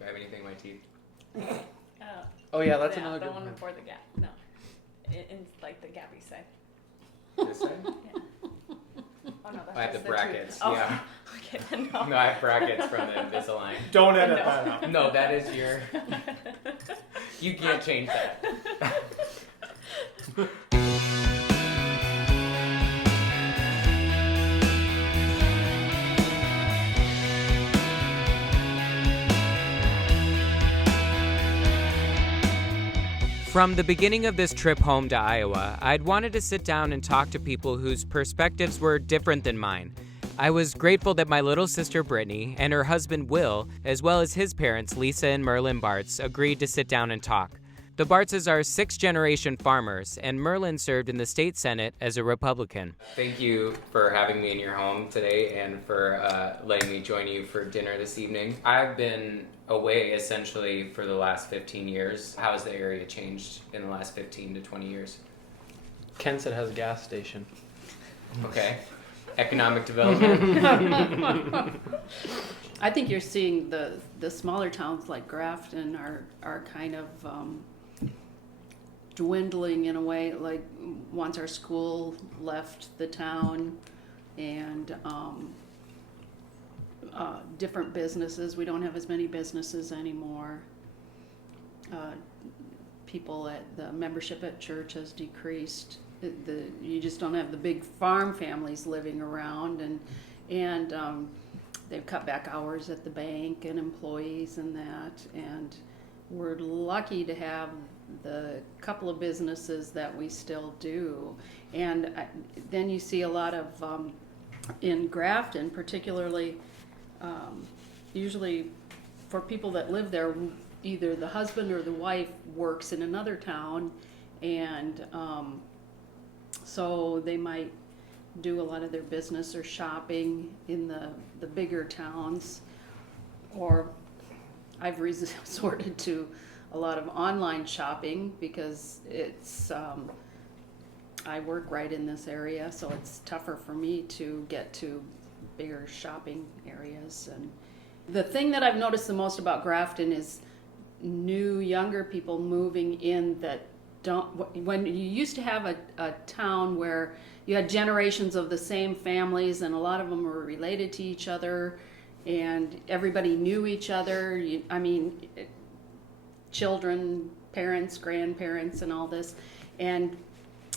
Do I have anything in my teeth? Oh yeah, that's yeah, another the good one one. before the gap. No, in like the gappy side. This side? Yeah. Oh no, that's I have just the the brackets. tooth. Oh. Yeah. Okay, then no. No, I have brackets from the Invisalign. Don't edit No. that out. No, that is your. You can't change that. From the beginning of this trip home to Iowa, I'd wanted to sit down and talk to people whose perspectives were different than mine. I was grateful that my little sister Brittany and her husband Will, as well as his parents Lisa and Merlin Bartz, agreed to sit down and talk. The Bartzes are sixth-generation farmers, and Merlin served in the state senate as a Republican. Thank you for having me in your home today and for letting me join you for dinner this evening. I've been away essentially for the last 15 years. How has the area changed in the last 15 to 20 years? Kensett has a gas station. Okay. Economic development. I think you're seeing the smaller towns like Grafton are kind of dwindling in a way, like once our school left the town and different businesses, we don't have as many businesses anymore. People at the membership at church has decreased. You just don't have the big farm families living around, and they've cut back hours at the bank and employees and that, and we're lucky to have the couple of businesses that we still do. And then you see a lot of, in Grafton particularly, usually for people that live there, either the husband or the wife works in another town, and so they might do a lot of their business or shopping in the bigger towns, or I've resorted to a lot of online shopping because it's I work right in this area, so it's tougher for me to get to bigger shopping areas. And the thing that I've noticed the most about Grafton is new younger people moving in that don't, when you used to have a town where you had generations of the same families and a lot of them were related to each other and everybody knew each other. Children, parents, grandparents, and all this. And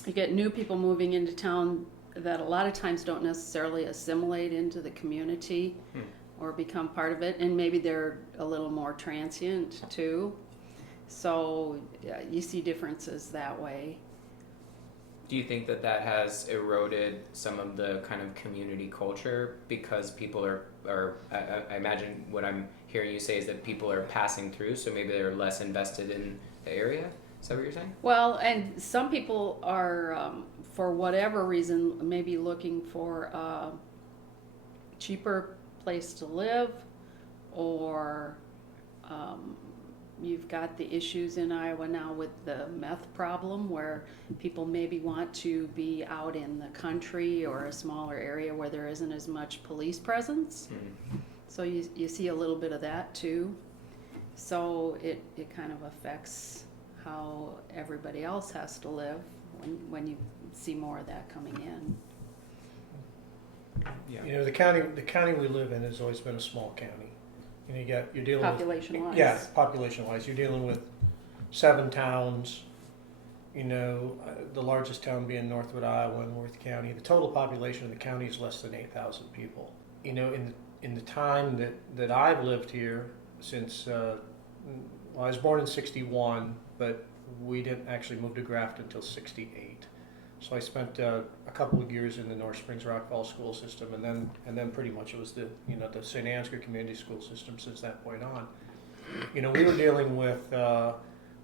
you get new people moving into town that a lot of times don't necessarily assimilate into the community or become part of it. And maybe they're a little more transient too. So you see differences that way. Do you think that has eroded some of the kind of community culture because people are I imagine what I'm hearing you say is that people are passing through, so maybe they're less invested in the area? Is that what you're saying? Well, and some people are, for whatever reason, maybe looking for a cheaper place to live, or you've got the issues in Iowa now with the meth problem where people maybe want to be out in the country or a smaller area where there isn't as much police presence. Mm-hmm. So you see a little bit of that too. So it kind of affects how everybody else has to live when you see more of that coming in. Yeah. You know, the county we live in has always been a small county. You know, you're dealing Population-wise. with, yeah, population-wise. You're dealing with 7 towns, you know, the largest town being Northwood, Iowa, in Worth County. The total population of the county is less than 8,000 people. You know, in the time that I've lived here since, I was born in 61, but we didn't actually move to Grafton until 68. So I spent a couple of years in the North Springs Rock Falls school system, and then pretty much it was the St. Ansgar community school system since that point on. You know, we were dealing with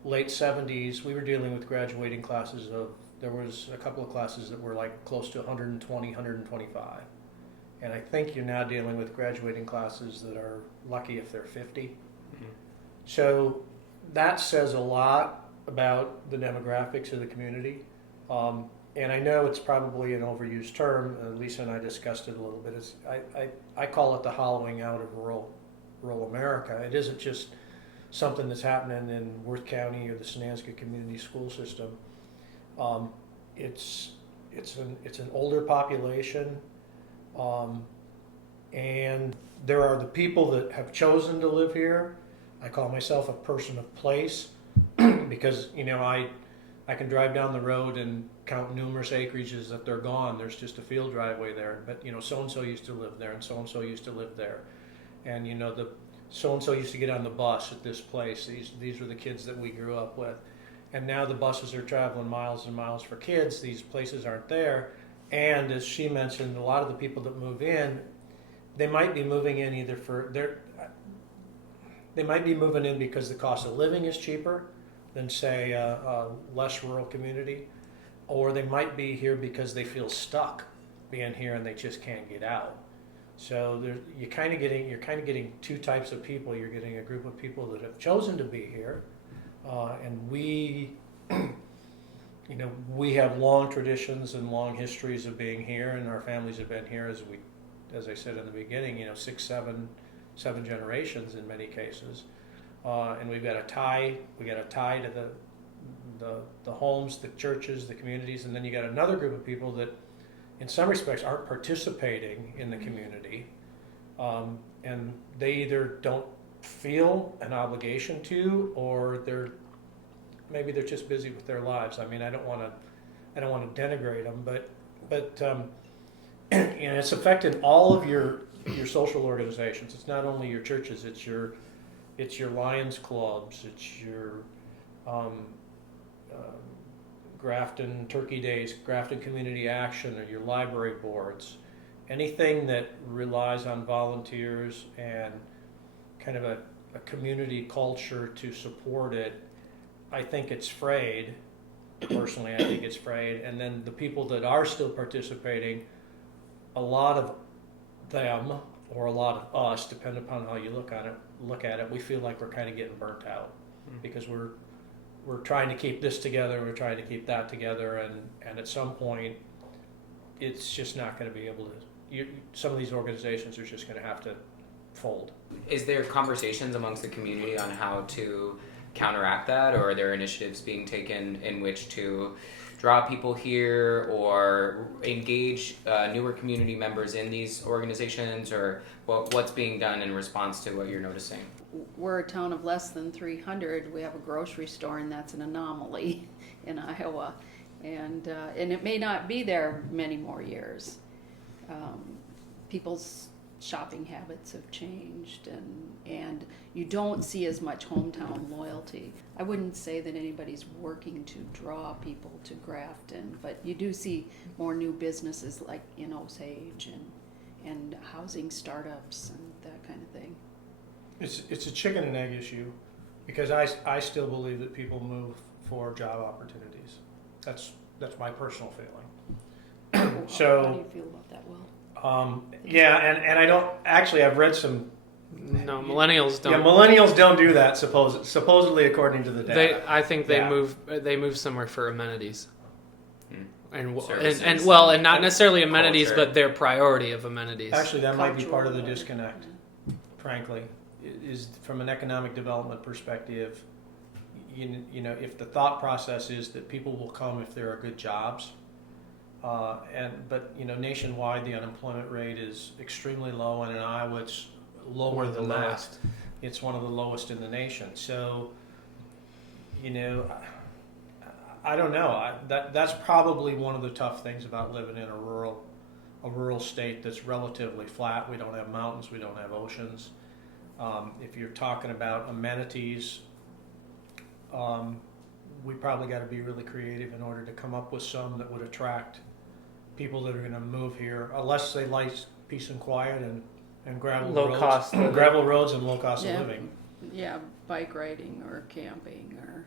late 70s. We were dealing with graduating classes of, there was a couple of classes that were like close to 120, 125, and I think you're now dealing with graduating classes that are lucky if they're 50. Mm-hmm. So that says a lot about the demographics of the community. And I know it's probably an overused term. Lisa and I discussed it a little bit. I call it the hollowing out of rural America. It isn't just something that's happening in Worth County or the Sonanska Community School System. It's an older population, and there are the people that have chosen to live here. I call myself a person of place because I can drive down the road and count numerous acreages that they're gone. There's just a field driveway there, but so and so used to live there, and so and so used to live there, and the so and so used to get on the bus at this place. These were the kids that we grew up with. And now the buses are traveling miles and miles for kids. These places aren't there. And as she mentioned, a lot of the people that move in, they might be moving in they might be moving in because the cost of living is cheaper than, say, a less rural community, or they might be here because they feel stuck being here and they just can't get out. So you're kind of getting two types of people. You're getting a group of people that have chosen to be here. And we have long traditions and long histories of being here, and our families have been here, as I said in the beginning, 6, 7 generations in many cases. And we've got a tie to the homes, the churches, the communities, and then you got another group of people that, in some respects, aren't participating in the community, and they either don't feel an obligation to, or maybe they're just busy with their lives. I mean, I don't want to denigrate them, but it's affected all of your social organizations. It's not only your churches. It's your Lions clubs. It's your Grafton Turkey Days, Grafton Community Action, or your library boards. Anything that relies on volunteers and kind of a community culture to support it, I think it's frayed. Personally, I think it's frayed. And then the people that are still participating, a lot of them, or a lot of us, depending upon how you look at it, we feel like we're kind of getting burnt out because we're trying to keep this together, we're trying to keep that together, and at some point, it's just not going to be able to. Some of these organizations are just going to have to fold. Is there conversations amongst the community on how to counteract that, or are there initiatives being taken in which to draw people here or engage newer community members in these organizations, or what's being done in response to what you're noticing? We're a town of less than 300. We have a grocery store, and that's an anomaly in Iowa, and it may not be there many more years. People's shopping habits have changed, and you don't see as much hometown loyalty. I wouldn't say that anybody's working to draw people to Grafton, but you do see more new businesses like in Osage and housing startups and that kind of thing. It's a chicken and egg issue, because I still believe that people move for job opportunities. That's my personal feeling. So how do you feel about that, Will? Yeah, and I don't actually. I've read some. No, millennials don't. Yeah, millennials don't do that. Supposedly, according to the data. I think they Yeah. move somewhere for amenities, and Services not necessarily amenities, culture. but their priority of amenities. Actually, that might be part of the Cultural. disconnect. Frankly, is from an economic development perspective. If the thought process is that people will come if there are good jobs. But nationwide the unemployment rate is extremely low, and in Iowa it's lower than that. It's one of the lowest in the nation. So, I don't know. That's probably one of the tough things about living in a rural state that's relatively flat. We don't have mountains. We don't have oceans. If you're talking about amenities, we probably got to be really creative in order to come up with some that would attract people that are going to move here, unless they like peace and quiet and gravel roads, gravel roads and low cost of living. Yeah, bike riding or camping or.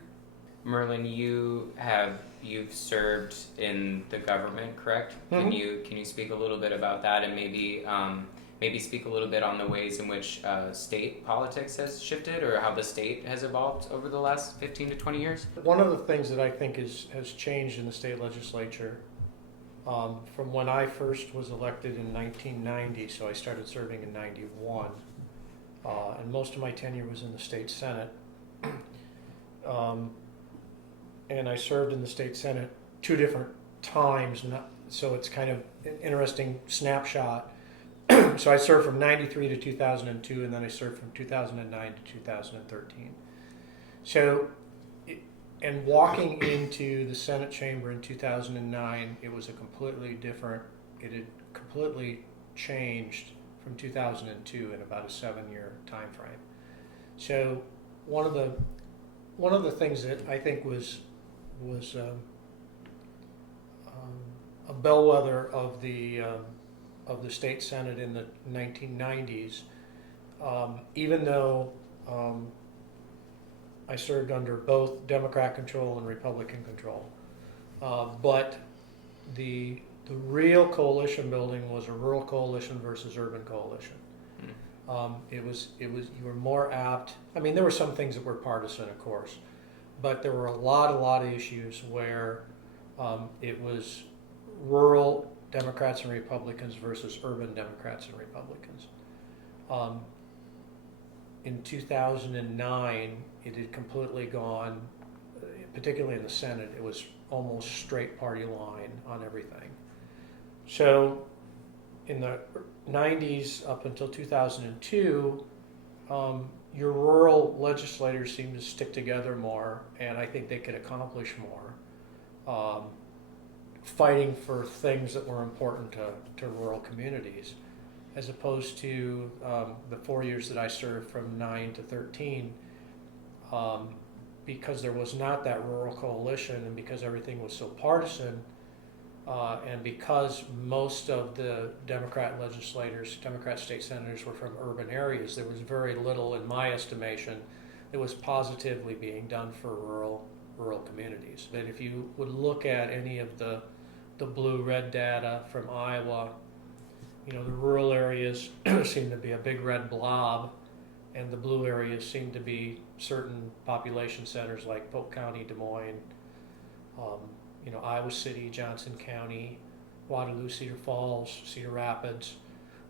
Merlin, you've served in the government, correct? Mm-hmm. Can you speak a little bit about that, and maybe speak a little bit on the ways in which state politics has shifted, or how the state has evolved over the last 15 to 20 years? One of the things that I think has changed in the state legislature from when I first was elected in 1990, so I started serving in 91, and most of my tenure was in the state Senate. And I served in the state senate 2 different times, so it's kind of an interesting snapshot. So I served from 93 to 2002, and then I served from 2009 to 2013. So, and walking into the Senate chamber in 2009, it was a completely different, it had completely changed from 2002 in about a 7-year time frame. So one of the things that I think was a bellwether of the state senate in the 1990s, even though I served under both Democrat control and Republican control, but the real coalition building was a rural coalition versus urban coalition. It was you were more apt. I mean, there were some things that were partisan, of course, but there were a lot of issues where it was rural Democrats and Republicans versus urban Democrats and Republicans. In 2009, it had completely gone, particularly in the Senate, it was almost straight party line on everything. So in the 90s up until 2002, your rural legislators seemed to stick together more, and I think they could accomplish more, fighting for things that were important to rural communities, as opposed to the 4 years that I served from 9 to 13, because there was not that rural coalition, and because everything was so partisan, and because most of the Democrat legislators, Democrat state senators were from urban areas, there was very little, in my estimation, that was positively being done for rural communities. But if you would look at any of the blue-red data from Iowa, the rural areas seem to be a big red blob, and the blue areas seem to be certain population centers like Polk County, Des Moines, Iowa City, Johnson County, Waterloo, Cedar Falls, Cedar Rapids,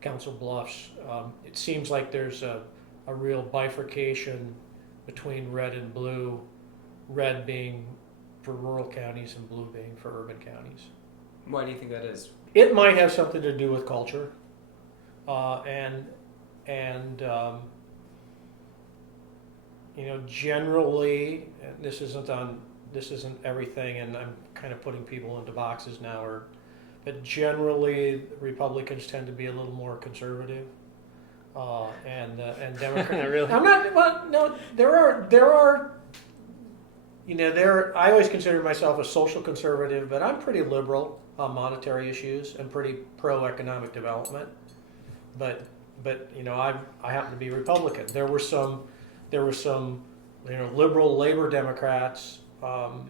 Council Bluffs. It seems like there's a real bifurcation between red and blue, red being for rural counties and blue being for urban counties. Why do you think that is? It might have something to do with culture, and generally, this isn't everything, and I'm kind of putting people into boxes now, but generally Republicans tend to be a little more conservative, and Democrats. Really? I'm not. Well, no, there are. I always consider myself a social conservative, but I'm pretty liberal on monetary issues and pretty pro-economic development. But I happen to be Republican. There were some liberal labor Democrats in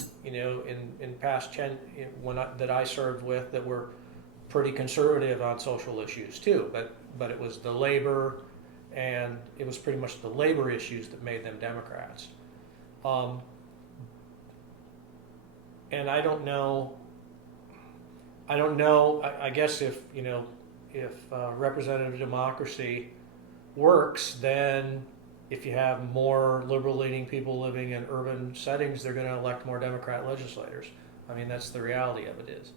past that I served with that were pretty conservative on social issues too. But it was the labor, and it was pretty much the labor issues that made them Democrats. And I don't know. I guess if representative democracy works, then if you have more liberal-leaning people living in urban settings, they're going to elect more Democrat legislators. I mean, that's the reality of it.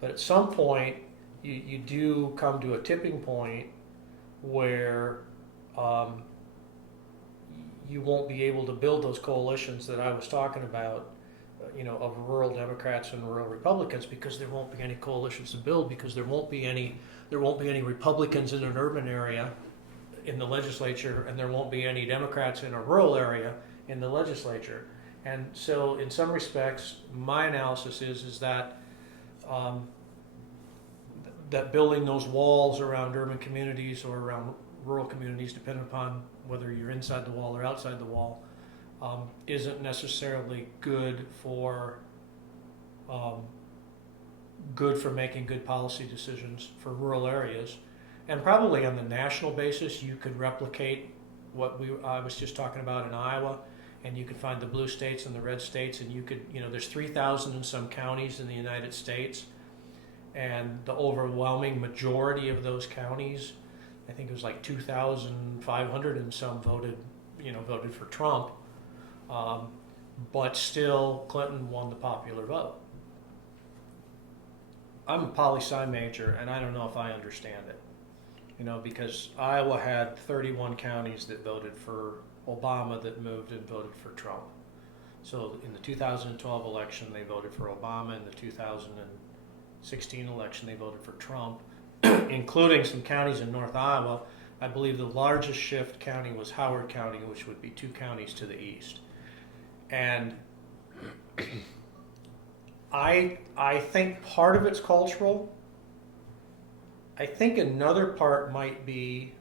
But at some point, you do come to a tipping point where you won't be able to build those coalitions that I was talking about, of rural Democrats and rural Republicans, because there won't be any coalitions to build, because there won't be any Republicans in an urban area in the legislature, and there won't be any Democrats in a rural area in the legislature. And so in some respects, my analysis is that that building those walls around urban communities or around rural communities, depending upon whether you're inside the wall or outside the wall, isn't necessarily good for making good policy decisions for rural areas. And probably on the national basis, you could replicate what I was just talking about in Iowa, and you could find the blue states and the red states, and you could, there's 3,000 and some counties in the United States, and the overwhelming majority of those counties, I think it was like 2,500 and some voted voted for Trump, but still Clinton won the popular vote. I'm a poli-sci major, and I don't know if I understand it. Because Iowa had 31 counties that voted for Obama that moved and voted for Trump. So in the 2012 election, they voted for Obama. In the 2016 election, they voted for Trump, including some counties in North Iowa. I believe the largest shift county was Howard County, which would be 2 counties to the east. And I think part of it's cultural. I think another part might be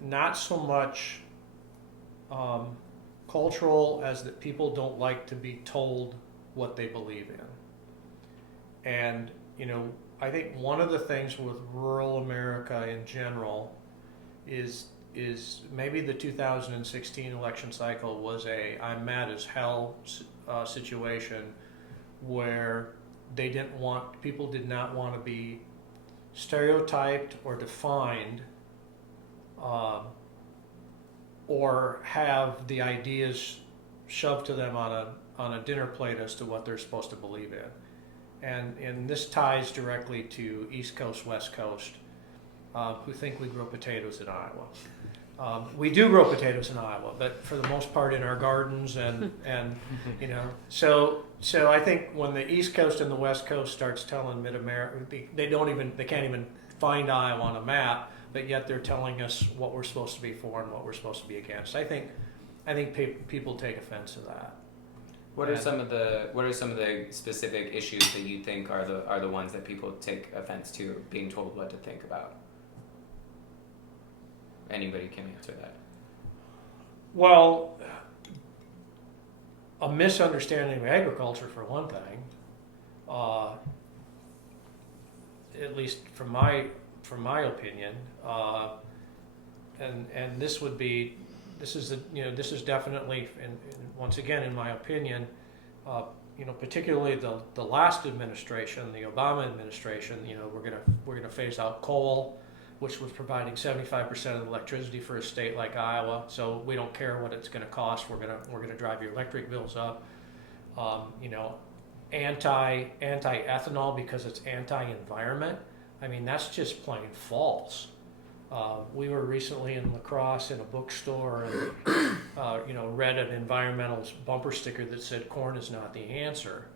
not so much cultural as that people don't like to be told what they believe in. And, I think one of the things with rural America in general is maybe the 2016 election cycle was I'm mad as hell situation where people did not want to be stereotyped or defined, or have the ideas shoved to them on a dinner plate as to what they're supposed to believe in. And this ties directly to East Coast, West Coast, who think we grow potatoes in Iowa. We do grow potatoes in Iowa, but for the most part in our gardens and so I think when the East Coast and the West Coast starts telling Mid-America, they can't even find Iowa on a map, but yet they're telling us what we're supposed to be for and what we're supposed to be against. I think people take offense to that. What are some of the specific issues that you think are the ones that people take offense to, being told what to think about? Anybody can answer that. Well, a misunderstanding of agriculture, for one thing, at least from my opinion, and this is definitely, and once again, in my opinion, particularly the last administration, the Obama administration, we're gonna phase out coal, which was providing 75% of the electricity for a state like Iowa. So we don't care what it's going to cost. We're gonna drive your electric bills up. Anti-ethanol because it's anti-environment. I mean, that's just plain false. We were recently in La Crosse in a bookstore and read an environmental bumper sticker that said corn is not the answer.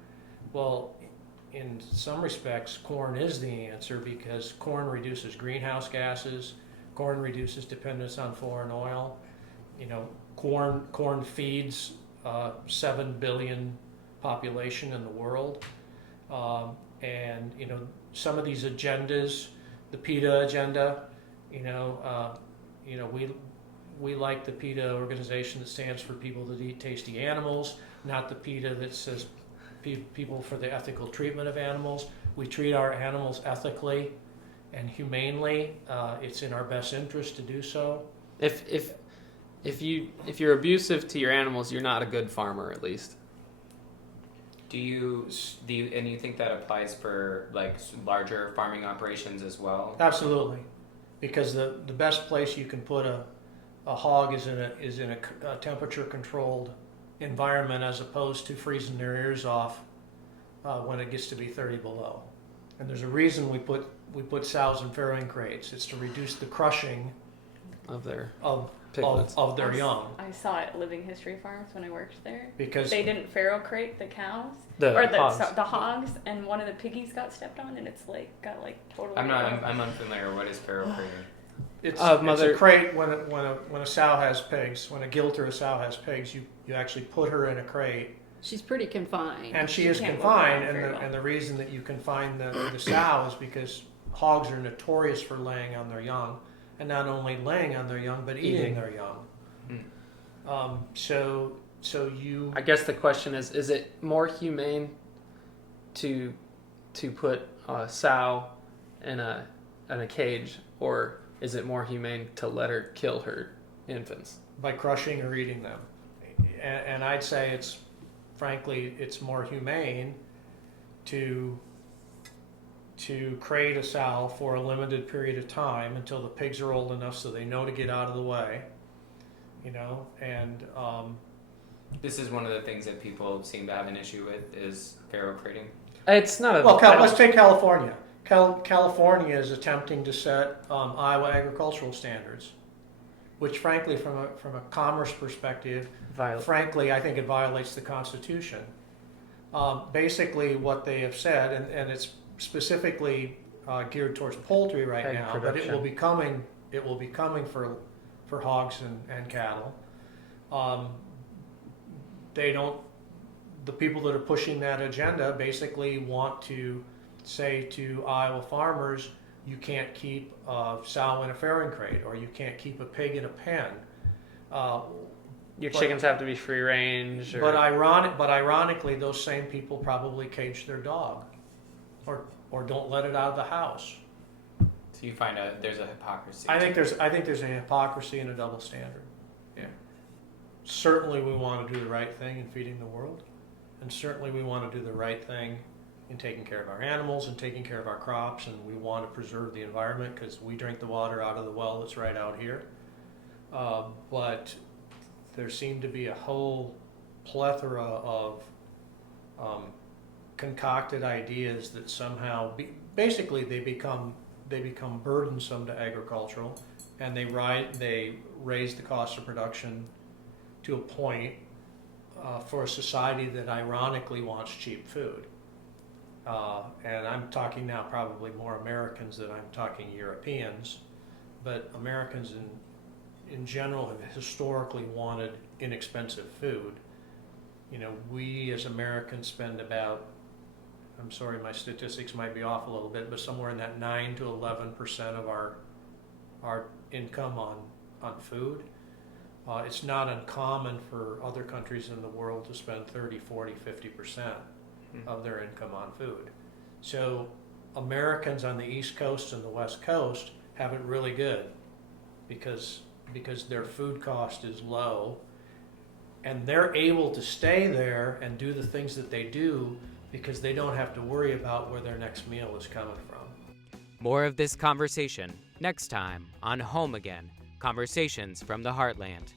Well, in some respects, corn is the answer because corn reduces greenhouse gases, corn reduces dependence on foreign oil. Corn feeds 7 billion population in the world, and some of these agendas, the PETA agenda, we like the PETA organization that stands for people that eat tasty animals, not the PETA that says people for the ethical treatment of animals. We treat our animals ethically and humanely. It's in our best interest to do so. If you're abusive to your animals, you're not a good farmer, at least. Do you think that applies for like larger farming operations as well? Absolutely, because the best place you can put a hog is in a temperature controlled environment, as opposed to freezing their ears off when it gets to be 30 below. And there's a reason we put sows in farrowing crates. It's to reduce the crushing of their piglets of their young. I saw it at Living History Farms when I worked there. Because they didn't farrow crate the cows the hogs, and one of the piggies got stepped on, and it's got totally. I'm unfamiliar. What is farrow crating? It's a crate when a sow has pigs. When a gilt or a sow has pigs, you actually put her in a crate. She's pretty confined. And she is confined, and the reason that you confine the sow is because hogs are notorious for laying on their young, and not only laying on their young, but eating their young. I guess the question is it more humane to put a sow in a cage, or is it more humane to let her kill her infants? By crushing or eating them. And I'd say it's more humane to crate a sow for a limited period of time until the pigs are old enough so they know to get out of the way, and This is one of the things that people seem to have an issue with is feral crating. It's not a. well, let's take California. California is attempting to set Iowa agricultural standards, which, frankly, from a commerce perspective, frankly, I think it violates the Constitution. Basically, what they have said, and it's specifically geared towards poultry right Egg now, production. but it will be coming. It will be coming for hogs and cattle. The people that are pushing that agenda basically want to say to Iowa farmers, you can't keep a sow in a farrowing crate, or you can't keep a pig in a pen. Your chickens have to be free range. But ironically, those same people probably cage their dog, or don't let it out of the house. So you find there's a hypocrisy. I think there's a hypocrisy and a double standard. Yeah. Certainly, we want to do the right thing in feeding the world, and certainly we want to do the right thing in taking care of our animals and taking care of our crops, and we want to preserve the environment because we drink the water out of the well that's right out here. But there seem to be a whole plethora of concocted ideas that somehow basically they become burdensome to agricultural, and they raise the cost of production to a point for a society that ironically wants cheap food. And I'm talking now probably more Americans than I'm talking Europeans, but Americans in general have historically wanted inexpensive food. We as Americans spend about, I'm sorry, my statistics might be off a little bit, but somewhere in that 9 to 11% of our income on food. It's not uncommon for other countries in the world to spend 30, 40, 50% of their income on food. So Americans on the East Coast and the West Coast have it really good because their food cost is low, and they're able to stay there and do the things that they do because they don't have to worry about where their next meal is coming from. More of this conversation next time on Home Again, Conversations from the Heartland.